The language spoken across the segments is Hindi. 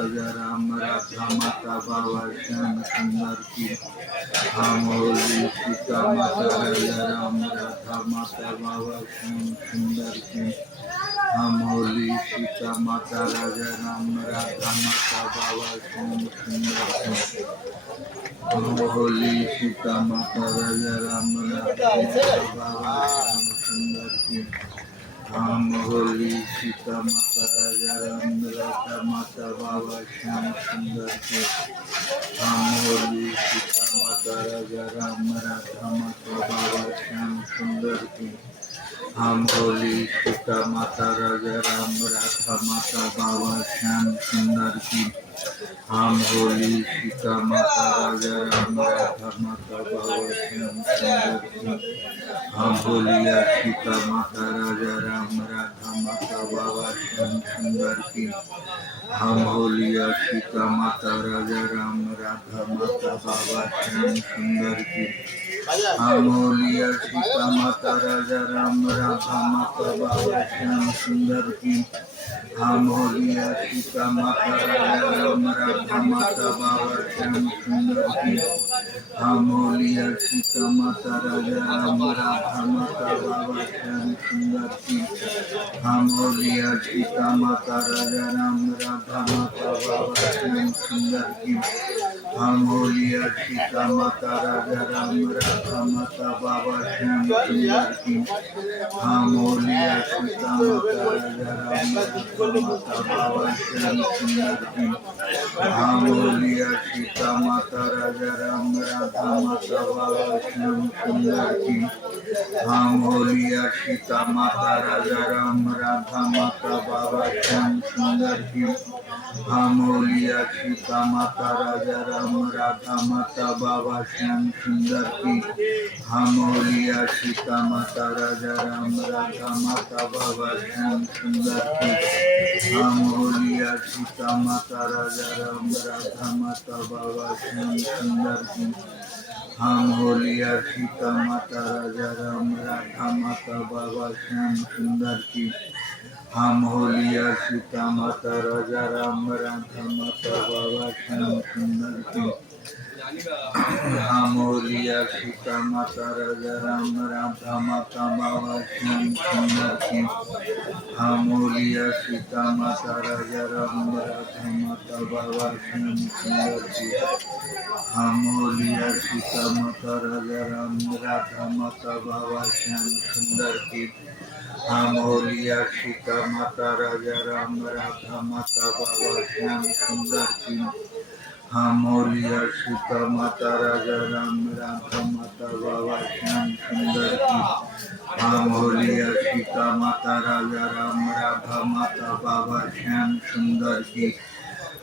राजा राम राधा माता बाबा श्याम सुंदर की। हम होली सीता माता राजा राम राधा माता बाबा श्याम सुंदर की। हम होली सीता माता राजा राम राधा माता बाबा श्याम सुंदर की। हम होली सीता माता राजा राम राधा माता बाबा श्याम सुंदर की। हम होली सीता माता राजा राम राधा माता बाबा श्याम सुंदर की। हम होली सीता माता राजा राम राधा माता बाबा श्याम सुंदर की। हम होली सीता माता राजा राम राधा माता बाबा श्याम सुंदर की। हम होली सीता माता राजा राम राधा माता बाबा श्याम सुंदर की। हम होलिया सीता माता राजा राम राधा माता बाबा श्याम सुंदर की। हम होलिया सीता माता राजा राम राधा माता बाबा श्याम सुंदर की। हम होलिया सीता माता राजा राम राधा माता बाबा श्याम सुंदर की। हम होलिया सीता माता राजा राम राधा माता बाबा श्याम सुंदर की। हम होलिया सीता माता राजा राम राधा माता बाबा श्याम सुंदर की। हम होलिया सीता माता राजा राम राधा माता बाबा श्याम सुंदर की। हम होलिया सीता माता राजा राम राधा माता बाबा श्याम सुंदर की। हम होलिया सीता माता राजा राम राधा माता बाबा श्याम सुंदर की। हम होलिया सीता माता राजा राम राधा माता बाबा श्याम सुंदर की। हम होलिया सीता माता राजा राम राधा माता बाबा श्याम सुंदर की। हम होलिया सीता माता राजा राम राधा माता बाबा श्याम सुंदर की। हम होलिया सीता माता राजा राम राधा माता बाबा श्याम सुंदर की। हम होलिया सीता माता राजा राम राधा माता बाबा श्याम सुंदर की। हम होलिया सीता माता राजा राम राधा माता बाबा श्याम सुंदर की। हम होलिया सीता माता राजा राम राधा माता बाबा श्याम सुंदर की। हम होलिया सीता माता राजा राम राधा माता बाबा श्याम सुंदर की। हम होलिया सीता माता राजा राम राधा माता बाबा श्याम सुंदर की। हम होलिया सीता माता राजा राम राधा माता बाबा श्याम सुंदर की। हम होलिया सीता माता राजा राम राधा माता बाबा श्याम सुंदर की। हम होलिया सीता माता राजा राम राधा माता बाबा श्याम सुंदर की। हम होलिया सीता माता राजा राम राधा माता बाबा श्याम सुंदर की। हम होलिया सीता माता राजा राम राधा माता बाबा श्याम सुंदर की।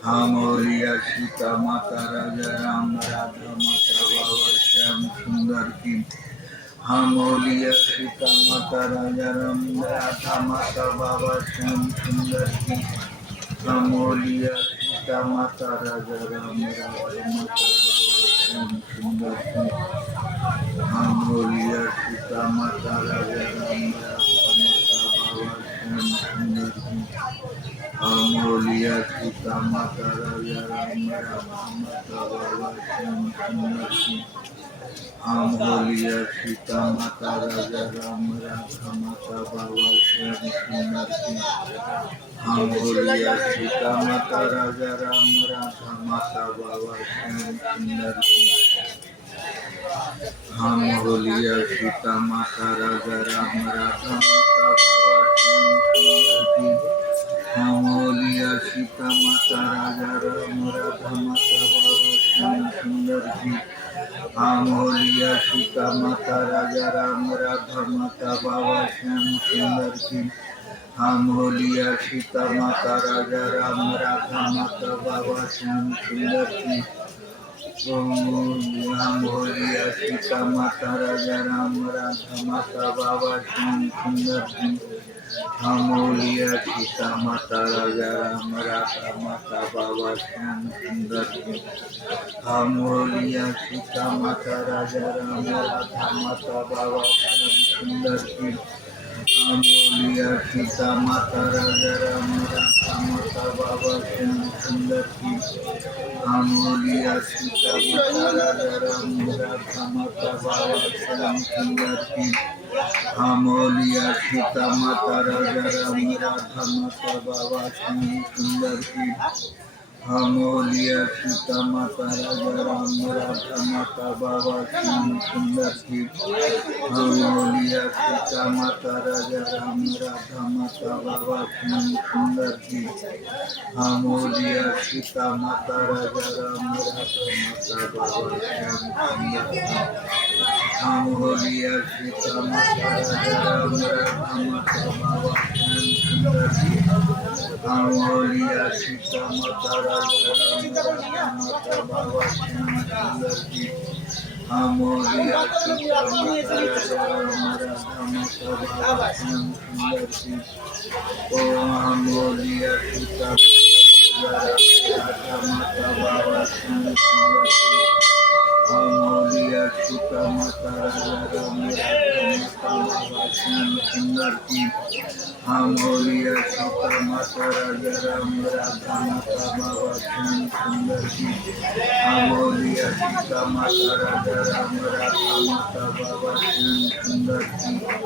हम होलिया सीता माता राजा राम राधा माता बाबा श्याम सुंदर की। हम होलिया सीता माता राजा राम राधा माता बाबा श्याम सुंदर की। हम होलिया सीता माता राजा राम राधा माता बाबा श्याम सुंदर की। हम होलिया सीता माता राजा राम राधा माता बाबा श्याम सुंदर की। हम होलिया सीता माता राजा राम राधा माता बाबा श्याम सुंदर की। हम होलिया सीता माता राजा राम राधा माता बाबा श्याम सुंदर की। हम होलिया सीता माता राजा राम राधा माता बाबा श्याम सुंदर की। हम होलिया सीता माता राजा राम राधा माता बाबा श्याम सुंदर की। हम होलिया सीता माता राजा राम राधा माता बाबा श्याम सुंदर की। हम होलिया सीता माता राजा राम राधा माता बाबा श्याम सुंदर की। हम होलिया सीता माता राजा राम राधा माता बाबा श्याम सुंदर की। हम होलिया सीता माता राजा राम राधा माता बाबा श्याम सुंदर की। हम होलिया सीता माता राजा राम राधा माता बाबा श्याम सुंदर की। हम बोलिया सीता माता राजा राम राधा माता बाबा श्याम सुंदर की। हम बोलिया सीता माता राजा राम राधा माता बाबा श्याम सुंदर की। हम बोलिया सीता माता राजा राम राधा माता बाबा श्याम सुंदर की। हम बोलिया सीता माता राजा राम राधा माता बाबा श्याम सुंदर की। हम बोलिया सीता माता राजा राम राधा माता बाबा श्याम सुंदर की। हम बोलिया सीता माता राजा राम राधा माता बाबा श्याम सुंदर की। हम बोलिया सीता माता राजा राम राधा माता बाबा श्याम सुंदर की। हम बोलिया सीता माता राजा राम राधा माता बाबा श्याम सुंदर की। हम बोलिया सीता माता राजा राम राधा माता बाबा श्याम सुंदर की। ओ हम बोलिया सीता राधा माता बाबा श्याम सुंदर की। हम बोलिया सीता माता राजा राम राधा माता बाबा श्याम सुंदर की। हम बोलिया सीता माता राजा राम राधा माता बाबा श्याम सुंदर की। हम बोलिया सीता माता राजा राम राधा माता बाबा श्याम सुंदर की।